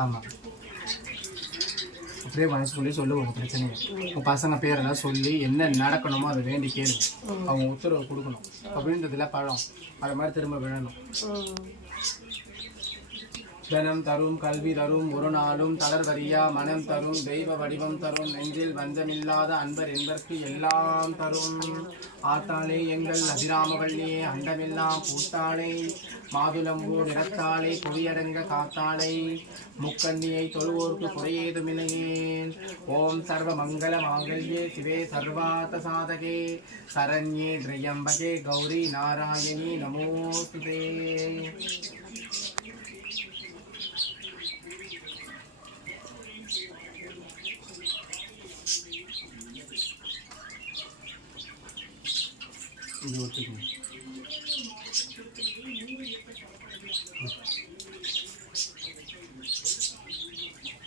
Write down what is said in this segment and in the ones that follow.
ஆமாம், அப்படியே மனசுக்குள்ளேயே சொல்லுவோம் பிரச்சனையை. உங்கள் பசங்க பேரெல்லாம் சொல்லி என்ன நடக்கணுமோ அதை வேண்டி கேளுங்க. அவங்க உத்தரவு கொடுக்கணும் அப்படின்றதுல பழம் அது மாதிரி திரும்ப விழணும். தனம் தரும், கல்வி தரும், ஒரு நாளும் தளர்வரியா மனம் தரும், தெய்வ வடிவம் தரும், நெஞ்சில் வஞ்சமில்லாத அன்பர் என்பதற்கு எல்லாம் தரும். ஆத்தாளே எங்கள் அபிராமவள்ளியே, அண்டமெல்லாம் பூத்தாளை, மாதுளம்பூர் நிறத்தாளை, கொடியடங்க காத்தாளை, முக்கண்ணியை தொழுவோர்க்கு குறையேதுமில்லையேன். ஓம் சர்வ மங்கள மாங்கல்யே சிவே சர்வார்த்த சாதகே சரண்யே திரியம்பகே கௌரி நாராயணி நமோஸ்துதே. இது ஒத்துக்கணும்.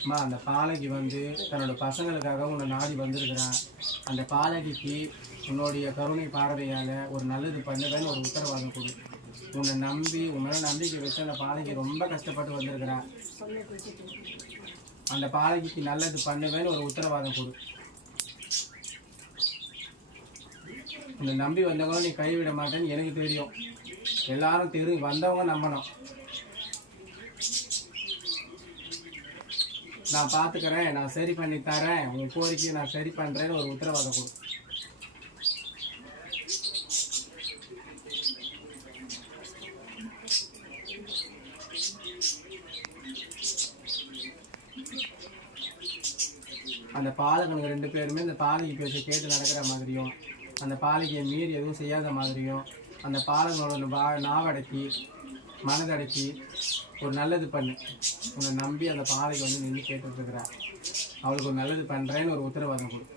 அம்மா, அந்த பாலகி தன்னோட பசங்களுக்காக உன்னை நாடி வந்திருக்கிறான். அந்த பாலகிக்கு உன்னுடைய கருணை பார்வையால் ஒரு நல்லது பண்ணுவேன்னு ஒரு உத்தரவாதம் கொடு. உன்னை நம்பி உன் மேலே நம்பிக்கை வச்சு அந்த பாலகி ரொம்ப கஷ்டப்பட்டு வந்திருக்கிறான். அந்த பாலகிக்கு நல்லது பண்ணுவேன்னு ஒரு உத்தரவாதம் கொடு. உன்னை நம்பி வந்தவங்களும் நீ கைவிட மாட்டேன்னு எனக்கு தெரியும். எல்லாரும் வந்தவங்க நம்பணும். நான் பார்த்துக்கிறேன், நான் சரி பண்ணி தரேன், உன் கோரிக்கையை நான் சரி பண்ணுறேன்னு ஒரு உத்தரவாதம் கொடு. அந்த பாலகனுங்க 2 பேருமே இந்த பாலகி பேச்சை கேட்டு நடக்கிற மாதிரியும், அந்த பாலகியை மீறி எதுவும் செய்யாத மாதிரியும், அந்த பாலகனோட நாவடக்கி மனதடக்கி ஒரு நல்லது பண்ணு. உன்னை நம்பி அந்த பாலகி நின்று கேட்டுருக்குறா. அவளுக்கு ஒரு நல்லது பண்ணுறேன்னு ஒரு உத்தரவாதம் கொடு.